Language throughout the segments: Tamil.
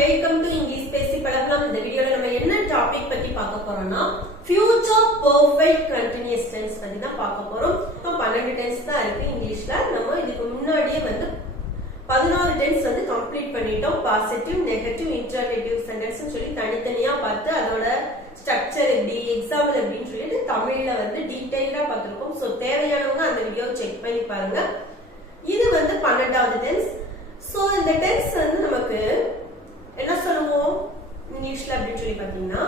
வெல்கம் டு இங்கிலீஷ் பேசி பழகலாம். இந்த வீடியோல நம்ம என்ன டாபிக் பத்தி பார்க்க போறோம்னா ஃபியூச்சர் பெர்ஃபெக்ட் கண்டினியூஸ் டென்ஸ் பத்தி தான் பார்க்க போறோம். 12 டென்ஸ் தான் இருக்கு இங்கிலீஷ்ல. நம்ம இதுக்கு முன்னாடியே 14 டென்ஸ் கம்ப்ளீட் பண்ணிட்டோம். பாசிட்டிவ், நெகட்டிவ், இன்டர்கேட்டிவ் சென்டென்ஸ் சொல்லி தனித்தனியா பார்த்து அதோட ஸ்ட்ரக்சர் எப்படி, எக்ஸாம்பிள் எப்படின்னு சொல்லிட்டு தமிழ்ல டீடைலா பார்த்திருக்கோம். சோ தேவையானவங்க அந்த வீடியோ செக் பண்ணி பாருங்க. இது 12வது டென்ஸ். சோ இந்த டென்ஸ் நமக்கு என்ன சொல்லுவோம் இங்கிலீஷ்ல அப்படின்னு சொல்லி பாத்தீங்கன்னா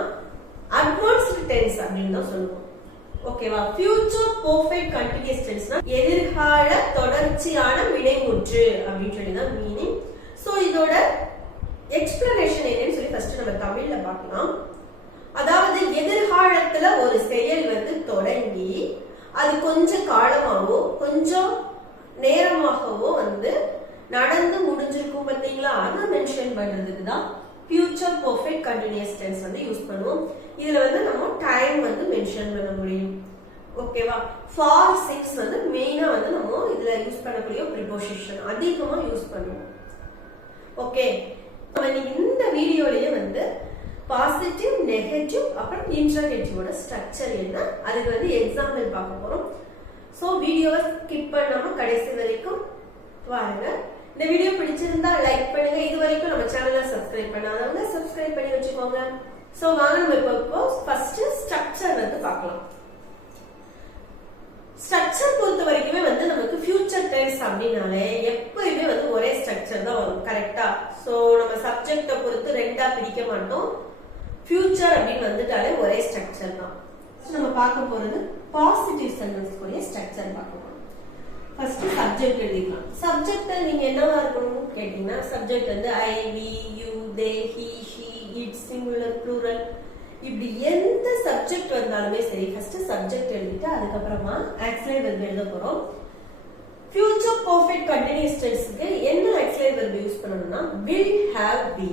அட்வான்ஸ்டு டென்ஸ் அப்படின்னு தான் சொல்லுவோம். ஓகேவா? ஃபியூச்சர் பெர்ஃபெக்ட் கண்டினியூஸ் டென்ஸ்னா எதிர்கால தொடர்ச்சியான வினைமுற்று அப்படின்னு சொல்லி தான் மீனிங். சோ இதோட எக்ஸ்பிளனேஷன் என்னன்னு சொல்லி ஃபர்ஸ்ட் நம்ம தமிழ்ல பார்க்கலாம். அதாவது எதிர்காலத்துல ஒரு செயல் தொடங்கி அது கொஞ்சம் காலமாவோ கொஞ்சம் நேரமாகவோ நடந்து முடிஞ்சிருக்கும் பாத்தீங்களா, அதை மென்ஷன் பண்றதுக்கு தான் future perfect continuous tense use பண்ணுவோம். இதுல நம்ம டைம் மென்ஷன் பண்ண முடியும். ஓகேவா? ஃபார் சிக்ஸ் மெயினா நம்ம இதுல யூஸ் பண்ணக்கூடிய ப்ரிபோசிஷன் அதிகமா யூஸ் பண்ணுவோம். ஓகே, இந்த வீடியோலயே பாசிட்டிவ், நெகட்டிவ், அப்புறம் இன்டர்கேட்டிவோட ஸ்ட்ரக்சர் என்ன, அதுக்கு எக்ஸாம்பிள் பார்க்க போறோம். சோ வீடியோவை ஸ்கிப் பண்ணாம கடைசி வரைக்கும் பாருங்க. இந்த வீடியோ பிடிச்சிருந்தா லைக் பண்ணுங்க. இது வரைக்கும் நம்ம சேனலை சப்ஸ்கிரைப் பண்ணாதவங்க சப்ஸ்கிரைப் பண்ணி வச்சுக்கோங்க. சோ வாங்க நம்ம இப்போ ஃபர்ஸ்ட் ஸ்ட்ரக்சர் பார்க்கலாம். ஸ்ட்ரக்சர் பொறுத்த வரைக்குமே நமக்கு ஃபியூச்சர் டென்ஸ் அப்படின்னாலே எப்பயுமே ஒரே ஸ்ட்ரக்சர் தான் வரும். கரெக்டா? சோ நம்ம சப்ஜெக்ட பொறுத்து ரெண்டா பிரிக்க மாட்டோம். ஃபியூச்சர் அப்படின்னு வந்துட்டாலே ஒரே ஸ்ட்ரக்சர் தான். நம்ம பார்க்க போறது பாசிட்டிவ் சென்டென்ஸ் கூடிய ஸ்ட்ரக்சர் பார்க்க போறோம். ஃபர்ஸ்ட் சப்ஜெக்ட் எழுதிக்கலாம். சப்ஜெக்ட் நீங்க என்னவா இருக்கணும் கேட்டீங்கன்னா subject I, we, you, they, he, she, it, singular, plural, இப்படி எந்த சப்ஜெக்ட் வந்தாலுமே சரி ஃபர்ஸ்ட் சப்ஜெக்ட் எழுதிட்டு அதுக்கப்புறமா ஆக்சிலரி வெர்ப் எழுத போறோம். ஃபியூச்சர் பெர்ஃபெக்ட் கண்டினியூஸ் டென்ஸ்க்கு என்ன ஆக்சிலரி வெர்ப் யூஸ் பண்ணணும்னா will, have, be.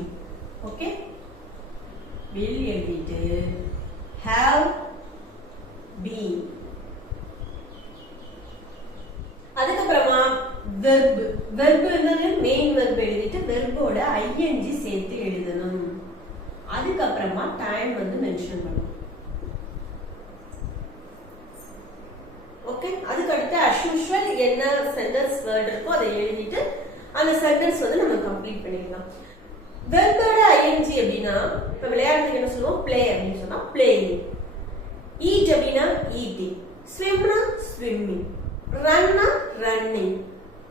Okay, will எழுதிட்டு have, be, அதுக்கப்புறமா வெர்ப். வெர்ப் மெயின் வெர்ப் எழுதிட்டு வெர்போட ஐஎன்ஜி சேர்த்து எழுதணும். அதுக்கப்புறமா டைம் மென்ஷன் பண்ணணும். ஓகே, அதுக்கு அடுத்து as usual என்ன சென்டென்ஸ் வேர்ட் இருக்கோ அதை எழுதிட்டு அந்த சென்டென்ஸ் நம்ம கம்ப்ளீட் பண்ணிக்கலாம். வெர்போட ஐஎன்ஜி அப்படின்னா இப்ப விளையாட்டுக்கு என்ன சொல்லுவோம், பிளே அப்படின்னு சொன்னா பிளேயிங், ஈட் அப்படின்னா ஈட்டிங், ஸ்விம்னா ஸ்விம்மிங், ரன்னா ரன்னிங்,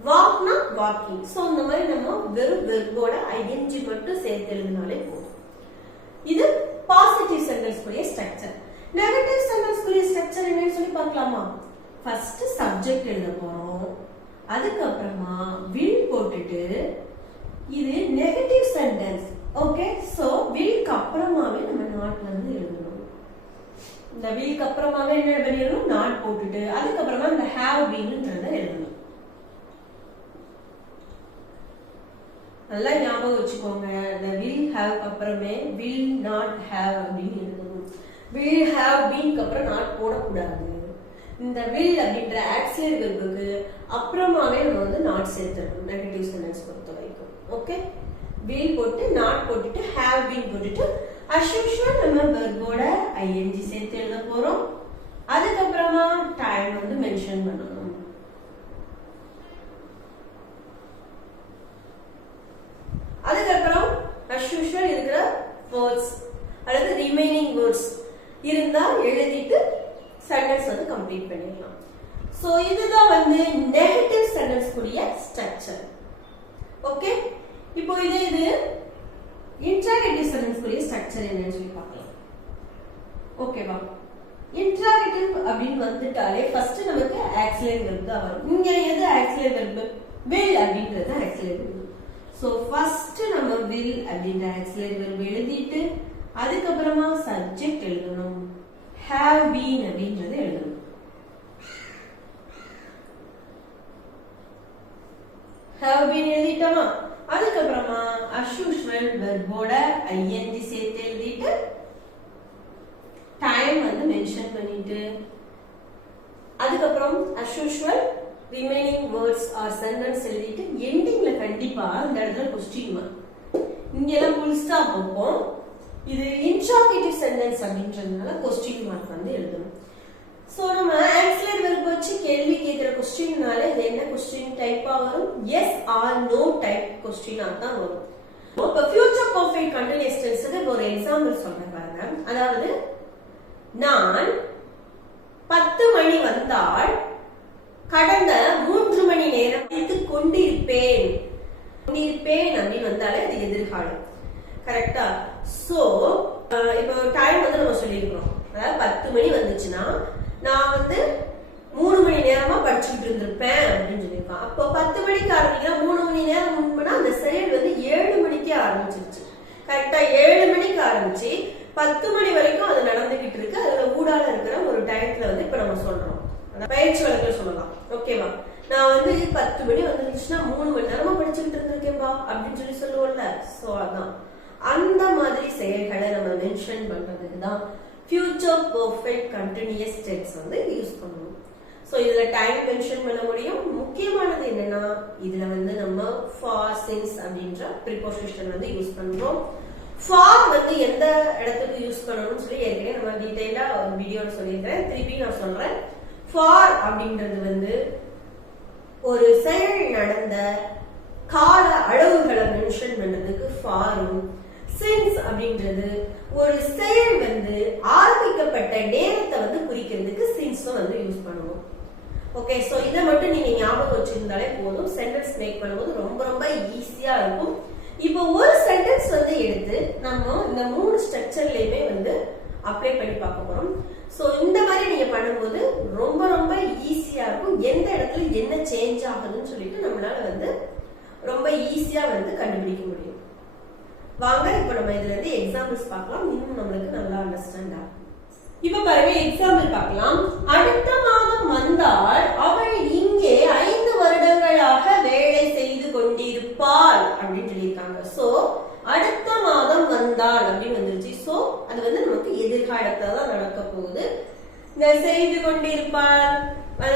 வாக்னா வாக்கிங். சோ இந்த மாதிரி நம்ம வெறும் வெர்போட ஐஎன்ஜி மட்டும் சேர்த்து எழுதினாலே போதும். இது பாசிட்டிவ் சென்டென்ஸ் கூடிய ஸ்ட்ரக்சர். நெகட்டிவ் சென்டென்ஸ் கூடிய ஸ்ட்ரக்சர் என்னன்னு சொல்லி பார்க்கலாமா? ஃபர்ஸ்ட் சப்ஜெக்ட் எழுத போறோம். அதுக்கப்புறமா will போட்டுட்டு இது நெகட்டிவ் சென்டென்ஸ். ஓகே, சோ willக்கு அப்புறமாவே நம்ம not எழுதணும். இந்த willக்கு அப்புறமாவே என்ன பண்ணிடணும், not போட்டுட்டு அதுக்கப்புறமா இந்த have beenன்றத எழுதணும். நல்லா ஞாபகம் வச்சுக்கோங்க. இந்த will have அப்புறமே will not have அப்படின்னு எழுதணும். will have been அப்புறம் not போடக்கூடாது. இந்த will அப்படின்ற ஆக்சிலரி வெர்புக்கு அப்புறமாவே நம்ம not சேர்த்துடணும் நெகட்டிவ் சென்டென்ஸ் பொறுத்த வரைக்கும். ஓகே, will போட்டு not போட்டுட்டு have been போட்டுட்டு as usual நம்ம வெர்போட ஐஎன்ஜி சேர்த்து எழுத போறோம். அதுக்கப்புறமா டைம் மென்ஷன் பண்ணணும். அதுக்கப்புறம் as usual இருக்கிற வேர்ட்ஸ் அல்லது ரிமைனிங் வேர்ட்ஸ் இருந்தா எழுதிட்டு சென்டென்ஸ் கம்ப்ளீட் பண்ணிடலாம். சோ இதுதான் நெகட்டிவ் சென்டென்ஸ் கூடிய ஸ்ட்ரக்சர். ஓகே, இப்போ இது இன்டர்கேட்டிவ் சென்டென்ஸ் கூடிய ஸ்ட்ரக்சர் என்னன்னு சொல்லி பார்க்கலாம். ஓகேவா? இன்டர்கேட்டிவ் அப்படின்னு வந்துட்டாலே ஃபர்ஸ்ட் நமக்கு ஆக்சிலரி வெர்ப் தான் வரும். இங்க எது ஆக்சிலரி வெர்ப்? will அப்படின்றது ஆக்சிலரி வெர்ப். சோ ஃபர்ஸ்ட் நம்ம will அப்படின்ற ஆக்சிலரி வெர்ப் எழுதிட்டு அதுக்கப்புறமா சப்ஜெக்ட் எழுதணும். have been அப்படின்றது எழுதணும். have been எழுதிட்டோமா? அதுக்கப்புறமா as usual வெர்போட ஐஎன்ஜி சேர்த்து எழுதிட்டு டைம் மென்ஷன் பண்ணிட்டு அதுக்கப்புறம் as usual remaining words R sentence எழுதிட்டு எண்டிங்ல கண்டிப்பா இந்த இடத்துல क्वेश्चन மார்க் இங்க எல்லாம் full stop வைப்போம். இது interrogative sentence அப்படின்றதுனால question mark வந்து எழுதணும். சோ நம்ம auxiliary verb வச்சு கேள்வி கேக்குற क्वेश्चनனால இது என்ன क्वेश्चन டைப்பா வரும்? yes or no type question தான் வரும். இப்ப future perfect continuous tenseக்கு ஒரு எக்ஸாம்பிள் சொல்றேன் பாருங்க. அதாவது நான் 10 மணி வந்தால் கடந்த 3 மணி நேரம் படித்துக் கொண்டிருப்பேன் அப்படின்னு வந்தாலே அது எதிர்காலம். கரெக்டா? சோ இப்போ டைம் வந்து நம்ம சொல்லிருக்கோம். அதாவது 10 மணி வந்துச்சுன்னா நான் வந்து 3 மணி நேரமா படிச்சுட்டு இருந்திருப்பேன் அப்படின்னு சொல்லியிருக்கான். அப்போ 10 மணிக்கு ஆரம்பிக்கிறா, 3 மணி நேரம் முன்புனா அந்த செயல் வந்து 7 மணிக்கே ஆரம்பிச்சிருச்சு. கரெக்டா? 7 மணிக்கு ஆரம்பிச்சு 10 மணி வரைக்கும் அது நடந்துகிட்டு இருக்கு. அதுல ஊடால இருக்கிற ஒரு டயத்துல வந்து இப்ப நம்ம சொல்றோம். அந்த பயிற்சி வழக்கில் சொல்லலாம். ஓகேவா? நான் வந்து 10 மணி வந்துருச்சுன்னா 3 மணி நேரமா படிச்சுட்டு இருந்திருக்கேன்பா அப்படின்னு சொல்லுவோம்ல. சோ அதான் அந்த மாதிரி செயல்களை நம்ம மென்ஷன் பண்றதுக்கு தான் future perfect continuous tense வந்து யூஸ் பண்ணுவோம். சோ இதுல டைம் மென்ஷன் பண்ண முடியும். முக்கியமானது என்னன்னா இதுல வந்து நம்ம for since அப்படின்ற preposition வந்து யூஸ் பண்றோம். for வந்து எந்த இடத்துக்கு யூஸ் பண்ணணும்னு சொல்லி ஏற்கனவே நம்ம டீடைலா ஒரு வீடியோல சொல்லியிருக்கேன். திருப்பி நான் சொல்றேன். for அப்படின்றது வந்து ஒரு செயல் நடந்த கால அளவுகளை மென்ஷன் பண்றதுக்கு ஃபாரும், சின்ஸ் அப்படின்றது ஒரு செயல் வந்து ஆரம்பிக்கப்பட்ட நேரத்தை வந்து குறிக்கிறதுக்கு சின்ஸும் வந்து யூஸ் பண்ணுவோம். ஓகே, சோ இதை மட்டும் நீங்க ஞாபகம் வச்சிருந்தாலே போதும். சென்டென்ஸ் மேக் பண்ணும்போது ரொம்ப ரொம்ப ஈஸியா இருக்கும். இப்போ ஒரு சென்டென்ஸ் வந்து எடுத்து நம்ம இந்த 3 ஸ்ட்ரக்சர்லயுமே வந்து அப்ளை பண்ணி பார்க்க போறோம். சோ இந்த மாதிரி நீங்க பண்ணும்போது ரொம்ப ரொம்ப ஈஸியா இருக்கும். எந்த இடத்துல என்ன சேஞ்ச் ஆகுதுன்னு சொல்லிட்டு நம்மளால வந்து ரொம்ப ஈஸியா வந்து கண்டுபிடிக்க முடியும். வாங்க இப்ப நம்ம இதுல இருந்து எக்ஸாம்பிள்ஸ் பார்க்கலாம். இன்னும் நம்மளுக்கு நல்லா அண்டர்ஸ்டாண்ட் ஆகும். இப்ப பாருங்க எக்ஸாம்பிள் பார்க்கலாம். அடுத்த மாதம் வந்தால் அவள் இங்கே 5 வருடங்களாக வேலை செய்து கொண்டிருப்பாள் அப்படின்னு சொல்லியிருக்காங்க. சோ அடுத்த மாதம் வந்தால் அப்படின்னு வந்துருச்சு. சோ அது வந்து நமக்கு எதிர்காலத்துல தான் நடக்க போகுது. இந்த செய்து கொண்டிருப்பாள்,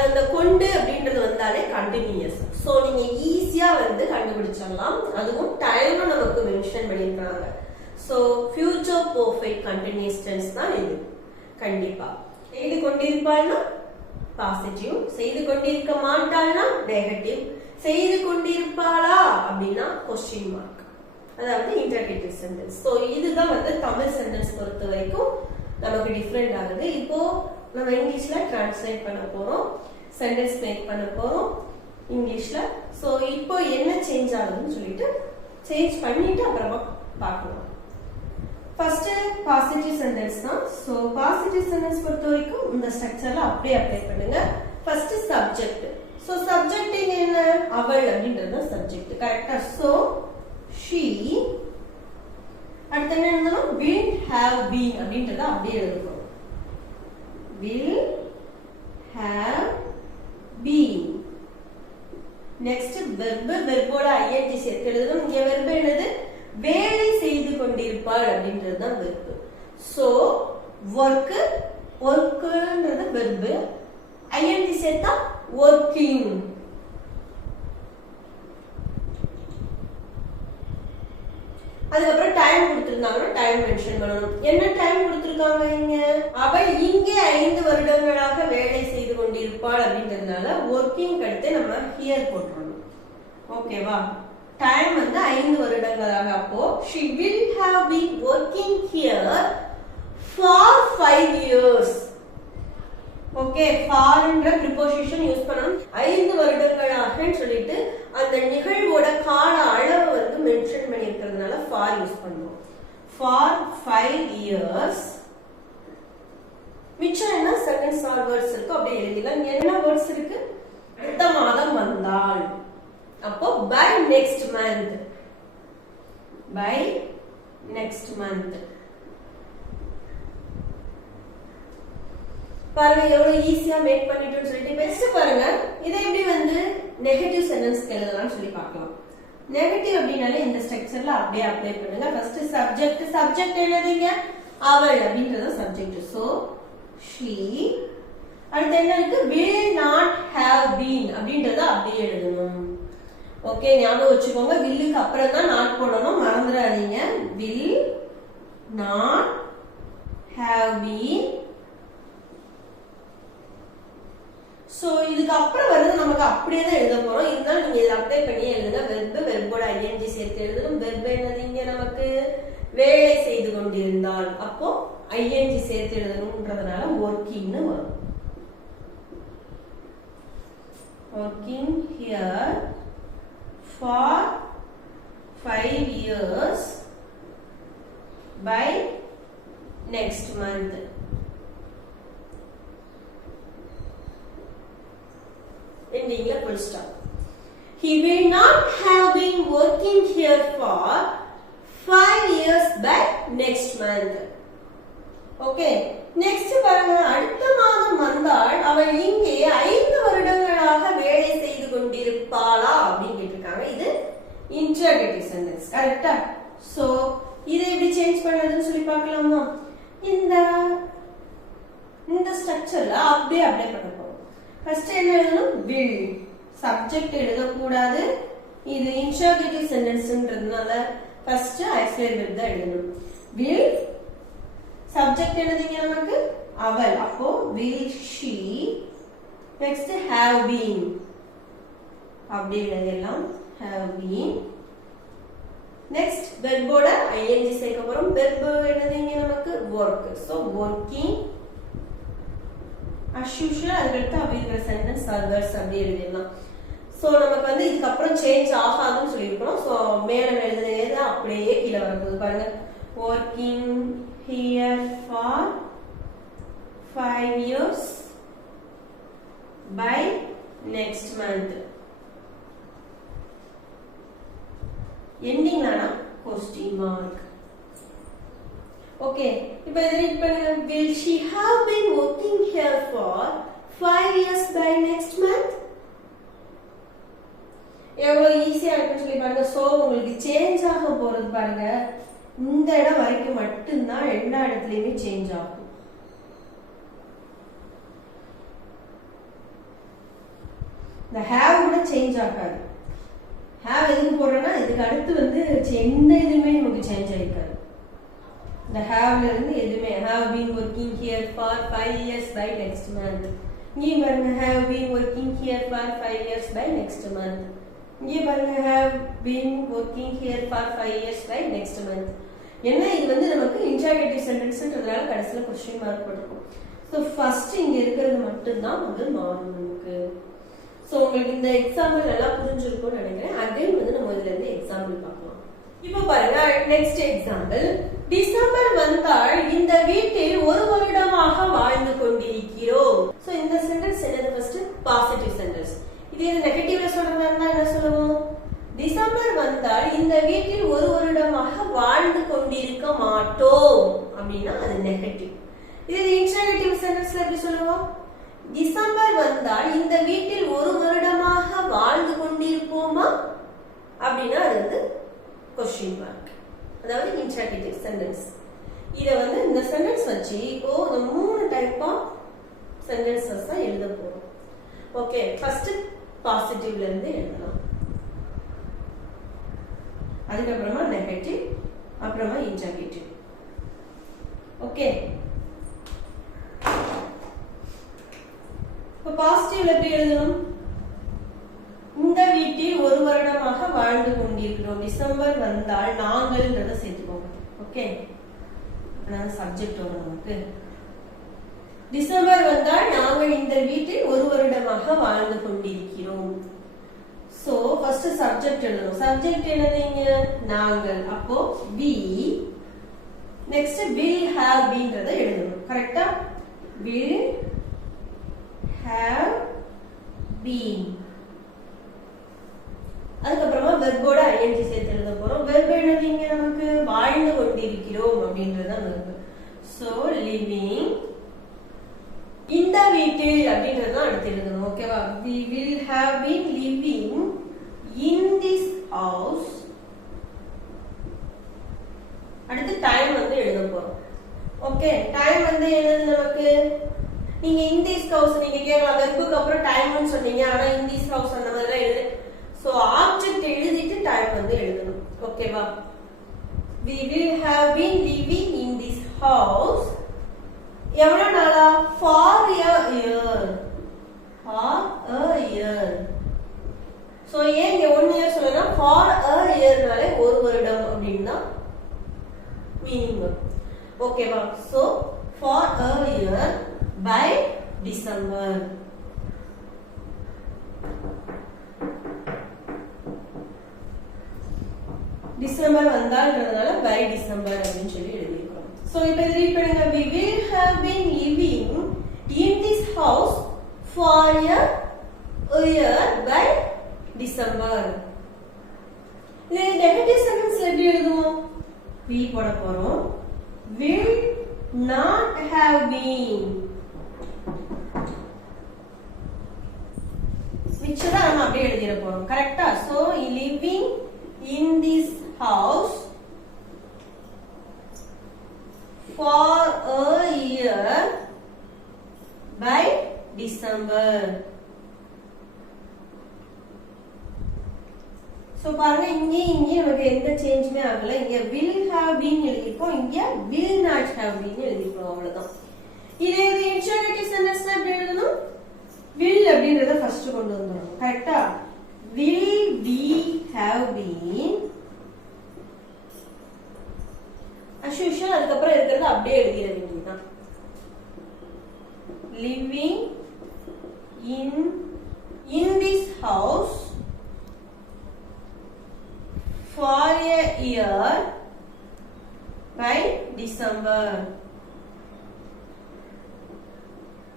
அந்த கொண்டு அப்படின்றது வந்தாலே கண்டினியூஸ். சோ நீங்க ஈஸியா வந்து கண்டுபிடிச்சிடலாம். அதுவும் டைம் நமக்கு மென்ஷன் பண்ணிருக்காங்க. So future perfect continuous tense தான் இது. கண்டிப்பா செய்து கொண்டிருப்பாள்னா பாசிட்டிவ், செய்து கொண்டிருக்க மாட்டாள்னா நெகட்டிவ், செய்து கொண்டிருப்பாளா அப்படின்னா கொஸ்டின் மார்க், அதாவது இன்டர்கேட்டிவ் சென்டென்ஸ். சோ இதுதான் வந்து தமிழ் சென்டென்ஸ் பொறுத்த வரைக்கும் நமக்கு டிஃபரெண்ட் ஆகுது. இப்போ நம்ம இங்கிலீஷ்ல டிரான்ஸ்லேட் பண்ண போறோம், சென்டென்ஸ் மேக் பண்ண போறோம் இங்கிலீஷ்ல. சோ இப்போ என்ன சேஞ்ச் ஆகுதுன்னு சொல்லிட்டு சேஞ்ச் பண்ணிட்டு அப்புறமா பார்க்கலாம். ஃபர்ஸ்ட் பாசிட்டிவ் சென்டென்ஸ் தான். சோ பாசிட்டிவ் சென்டென்ஸ் பொறுத்த வரைக்கும் இந்த ஸ்ட்ரக்சர்ல அப்படியே அப்ளை பண்ணுங்க. First subject. சோ சப்ஜெக்ட் என்ன? அவள் அப்படின்றது சப்ஜெக்ட். கரெக்டா? சோ she, அடுத்து என்ன எழுதணும்? will have been அப்படின்றத அப்படியே எழுதணும். will have been. Next verb, verb-ஓட ing சேர்த்து எழுதணும். இங்க verb என்னது? வேலை செய்து கொண்டிருப்பாள் அப்படின்றது தான் verb. So work, workன்றது verb, ing சேர்த்தா working. அதுக்கப்புறம் டைம் கொடுத்திருந்தாங்கன்னா டைம் மென்ஷன் பண்ணணும். என்ன டைம் கொடுத்திருக்காங்க இங்க? அவள் இங்கே 5 வருடங்களாக வேலை செய்து கொண்டிருப்பாள் அப்படின்றதுனால ஒர்க்கிங் அடுத்து நம்ம ஹியர் போட்டுறணும். ஓகேவா? டைம் வந்து 5 வருடங்களாக. அப்போ she will have been working here for 5 years. Okay, ஃபார்ன்ற ப்ரிபோசிஷன் யூஸ் பண்ணணும். 5 வருடங்களாகன்னு சொல்லிட்டு அந்த நிகழ்வோட கால அளவு வந்து மென்ஷன் பண்ணி இருக்கிறதுனால ஃபார் யூஸ் பண்ணுவோம். For 5 years. மிச்சம் என்ன செகண்ட் ஆர் வேர்ட்ஸ் இருக்கு அப்படியே எழுதிடலாம். என்ன வேர்ட்ஸ் இருக்கு? அடுத்த மாதம் வந்தால். அப்போ by next month, by next month. பாருங்க எவ்வளவு ஈஸியா மேக் பண்ணிட்டோம்னு சொல்லிட்டு பெஸ்ட் பாருங்க. இதை எப்படி வந்து நெகட்டிவ் சென்டென்ஸ் எழுதலாம்னு சொல்லி பார்க்கலாம். நெகட்டிவ் அப்படினாலே இந்த ஸ்ட்ரக்சர்ல அப்படியே அப்ளை பண்ணுங்க. First subject. சப்ஜெக்ட் என்னதுங்க? அவள் அப்படின்றது சப்ஜெக்ட். So she. அடுத்து என்ன இருக்கு? will not have been அப்படின்றத அப்படியே எழுதணும். ஓகே, ஞாபகம் வச்சுக்கோங்க. வில்லுக்கு அப்புறம் தான் நாட் போடணும், மறந்துடாதீங்க. நான் have been. சோ இதுக்கு அப்புறம் வந்து நமக்கு அப்படியே தான் எழுத போறோம். இருந்தாலும் நீங்க இத அப்ளை பண்ணி எழுதுங்க. வெர்ப் வெர்போட ing சேர்த்து எழுதணும். வெர்ப் என்னது இங்க நமக்கு வேலை செய்து கொண்டிருந்தால், அப்போ ing சேர்த்து எழுதணும்ன்றதனால working னு வரும். Working here for 5 years by next month. Ending la full stop. He will not have been working here for 5 years by next month. Okay. Next பாருங்க, அடுத்த மாதம் வந்தால் அவள் இங்கே 5 வருடங்களாக வேலை செய்து கொண்டிருப்பாளா அப்படின்னு கேட்டிருக்காங்க. இது interrogative sentence. கரெக்ட்டா? சோ இதை எப்படி சேஞ்ச் பண்றதுன்னு சொல்லி பார்க்கலாமா? இந்த ஸ்ட்ரக்சர்ல அப்படியே அப்ளை பண்ண போறோம். ஃபர்ஸ்ட் என்ன எழுதணும்? will. சப்ஜெக்ட் எழுத கூடாது. இது interrogative sentenceன்றதுனால ஃபர்ஸ்ட் auxiliary verb தான் எழுதணும். will சப்ஜெக்ட் என்னதுங்க நமக்கு? அவள். அப்போ will she. Next have been. அப்படி எழுதலாம். have been. நெக்ஸ்ட் வெர்போட ing சேர்க்க போறோம். வெர்ப் என்னதுங்க நமக்கு? work. so working. as usual அதுக்கு அப்படிங்கிற சென்டென்ஸ் சர்வர்ஸ் அப்படி எழுதலாம். சோ நமக்கு வந்து இதுக்கு அப்புறம் சேஞ்ச் ஆகாதுன்னு சொல்லியிருக்கோம். சோ மேல எழுதுனது அப்படியே கீழே வரப்போகுது பாருங்க. working here for 5 years by next month. ending னா question mark. okay, இப்போ இத ரீட் பண்ணுங்க. will she have been working here for 5 years by next month? எவ்வளவு ஈஸியா இருக்குன்னு சொல்லி பாருங்க. சோ உங்களுக்கு சேஞ்ச் ஆக போறது பாருங்க, இந்த இடம் வரைக்கும் மட்டும்தான் எல்லா இடத்துலயுமே சேஞ்ச் ஆகும். இந்த have கூட சேஞ்ச் ஆகாது. have எதுக்கு போடுறேன்னா இதுக்கு அடுத்து வந்து எந்த இதுமே நமக்கு சேஞ்ச் ஆயிருக்காது. இந்த haveல இருந்து எதுவுமே have been working here for 5 years by next month. இங்கே பாருங்க have been working here for 5 years by next month. இங்கே பாருங்க have been working here for 5 years by next month. என்ன இது வந்து நமக்கு interrogative sentenceன்றதால கடைசில question mark போட்டுருக்கோம். சோ ஃபர்ஸ்ட் இங்க இருக்கிறது மட்டும் தான் வந்து மாறும் நமக்கு. சோ உங்களுக்கு இந்த எக்ஸாம்பிள் எல்லாம் புரிஞ்சிருக்கும்னு நினைக்கிறேன். அகைன் வந்து நம்ம இதுல இருந்து எக்ஸாம்பிள் பார்க்கலாம். இப்போ பாருங்க நெக்ஸ்ட் எக்ஸாம்பிள். டிசம்பர் வந்தால் இந்த வீட்டில் 1 வருடமாக வாழ்ந்து கொண்டிருக்கிறோம். சோ இந்த சென்டென்ஸ் என்னது? First positive sentence. இதே நெகட்டிவ்ல சொல்றதா இருந்தா என்ன சொல்லுவோம்? டிசம்பர் வந்தால் இந்த வீட்டில் 1 வருடமாக வாழ்ந்து கொண்டிருக்க மாட்டோம் அப்படின்னா அது நெகட்டிவ். இது இன்டர்ரோகேட்டிவ் சென்டென்ஸ்ல எப்படி சொல்லுவோம்? டிசம்பர் வந்தால் இந்த வீட்டில் 1 வருடமாக வாழ்ந்து கொண்டிருப்போமா அப்படின்னா அது வந்து கொஸ்டின் மார்க். அதாவது இன்டர்ரோகேட்டிவ் சென்டென்ஸ். இத வந்து இந்த சென்டென்ஸ் வச்சு இப்போ இந்த 3 டைப் ஆஃப் சென்டென்சஸ் தான் எழுத போறோம். ஓகே, ஃபர்ஸ்ட் பாசிட்டிவ்ல இருந்து எழுதலாம். அதுக்கப்புறமா நெகட்டிவ், அப்புறமா இன்டர்ரோகேட்டிவ். ஓகே, இப்போ பாசிட்டிவ்ல எப்படி எழுதணும்? இந்த வீட்டில் 1 வருடமாக வாழ்ந்து கொண்டிருக்கிறோம். டிசம்பர் வந்தால் நாங்கள்ன்றத சேர்த்துக்கோங்க. ஓகே, அதான் சப்ஜெக்ட் வரும் நமக்கு. டிசம்பர் வந்தால் நாங்கள் இந்த வீட்டில் 1 வருடமாக வாழ்ந்து கொண்டிருக்கிறோம். சோ ஃபர்ஸ்ட் சப்ஜெக்ட் எழுதணும். சப்ஜெக்ட் என்னதுங்க? நாங்கள். அப்போ we. நெக்ஸ்ட் will have beenன்றத எழுதணும். கரெக்ட்டா? will have been. அதுக்கப்புறமா வெர்போட ing சேர்த்து எழுத போறோம். வெர்ப் என்னதுங்க நமக்கு? வாழ்ந்து கொண்டிருக்கிறோம் அப்படின்றத வெர்ப். So living. இந்த வீட்டில் அப்படின்றது தான் அடுத்து எழுதணும். ஓகேவா? we will have been living in this house. அடுத்து டைம் வந்து எழுத போறோம். ஓகே, டைம் வந்து என்னது நமக்கு? நீங்க in this house நீங்க கேட்கலாம், வெர்புக்கு அப்புறம் டைம்னு சொன்னீங்க, ஆனா in this house அந்த மாதிரி தான் எழுது. சோ ஆப்ஜெக்ட் எழுதிட்டு டைம் வந்து எழுதணும். ஓகேவா? we will have been living in house எவ்வளவு நாளா for a year for a year so ஏன் இங்க 1 year சொல்லனா for a year நாலே ஒரு வருடம் அப்படினா மீனிங் ஓகேவா so for a year by December December வந்தால்ன்றதால by December அப்படினு சொல்லி எழுதிருக்கோம் சோ இப்போ இத ரீட் பண்ணுங்க we will have been living in this house for a year by December இந்த நெகட்டிவ் சென்டென்ஸ்ல எப்படி எழுதுவோம் we போட போறோம் will not have been which தான் நம்ம அப்படியே எழுதிர போறோம் கரெக்ட்டா so living in this house for a year by December so பாருங்க இங்க நமக்கு எந்த சேஞ்சுமே ஆகல இங்க will have been எழுதிருக்கோம் இங்க will not have been எழுதிருக்கோம் அவ்வளவுதான் இதே இது இன்டர்ரோகேட்டிவ் சென்டென்ஸ்ல எப்படி எழுதணும் will அப்படிங்கறத ஃபர்ஸ்ட் கொண்டு வந்துறோம் கரெக்ட்டா will we have been as usual அதுக்கு அப்புறம் இருக்குறது அப்படியே எழுதிர வேண்டியதுதான் living in this house for a year by December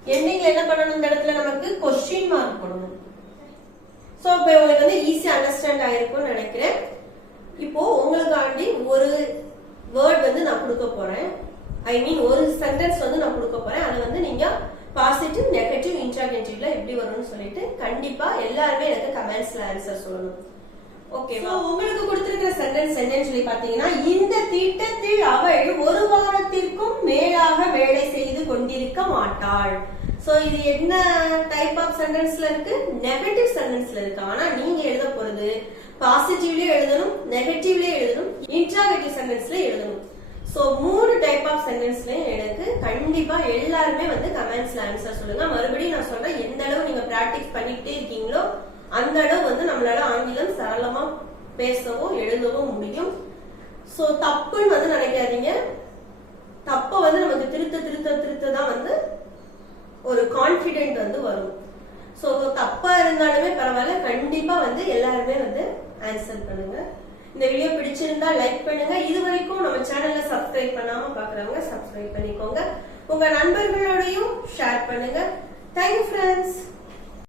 எண்டிங்ல என்ன பண்ணனும் இந்த இடத்துல நமக்கு क्वेश्चन மார்க் போடணும் சோ இப்போ உங்களுக்கு வந்து ஈஸியா அண்டர்ஸ்டாண்ட் ஆயிருக்கும்னு நினைக்கிறேன் இப்போ உங்களுக்காண்டி ஒரு வேர்ட் வந்து நான் கொடுக்க போறேன் ஐ மீன் ஒரு சென்டென்ஸ் வந்து நான் கொடுக்க போறேன் அது வந்து நீங்க பாசிட்டிவ் நெகட்டிவ் இன்டர்ரோகேட்டிவ்ல எப்படி வரும்னு சொல்லிட்டு கண்டிப்பா எல்லாரும் எனக்கு கமெண்ட்ஸ்ல ஆன்சர் சொல்லணும் ஓகேவா உங்களுக்கு கொடுத்திருக்கிற சென்டென்ஸ் என்னன்னு சொல்லி பாத்தீங்கன்னா இந்த திட்டத்தில் அவள் ஒரு வாரத்திற்கும் மேலாக வேலை செய்து கொண்டிருக்க மாட்டாள் சோ இது என்ன டைப் ஆஃப் சென்டென்ஸ்ல இருக்கு நெகட்டிவ் சென்டென்ஸ்ல இருக்கு ஆனா நீங்க எழுத போறது பாசிட்டிவ்லயே எழுதணும் நெகட்டிவ்லயே எழுதணும் இன்டர்ரோகேட்டிவ் சென்டென்ஸ்ல எழுதணும் சோ மூணு டைப் ஆஃப் சென்டென்ஸ்லயும் எனக்கு கண்டிப்பா எல்லாரும் வந்து கமெண்ட்ஸ்ல ஆன்சர் சொல்லுங்க மறுபடியும் நான் சொல்றேன் எந்த அளவு நீங்க பிராக்டிஸ் பண்ணிட்டே இருக்கீங்களோ அந்த அளவு வந்து நம்மளால ஆங்கிலம் சரளமா பேசவோ எழுதவோ முடியும் சோ தப்புன்னு வந்து நினைக்காதீங்க தப்ப வந்து நமக்கு திருத்த தான் வந்து ஒரு கான்ஃபிடென்ட் வந்து வரும் சோ தப்பா இருந்தாலுமே பரவாயில்ல கண்டிப்பா வந்து எல்லாருமே வந்து ஆன்சர் பண்ணுங்க இந்த வீடியோ பிடிச்சிருந்தா லைக் பண்ணுங்க இது வரைக்கும் நம்ம சேனல்ல சப்ஸ்கிரைப் பண்ணாம பாக்குறவங்க சப்ஸ்கிரைப் பண்ணிக்கோங்க உங்க நண்பர்களோடையும் ஷேர் பண்ணுங்க தேங்க்யூ ஃப்ரெண்ட்ஸ்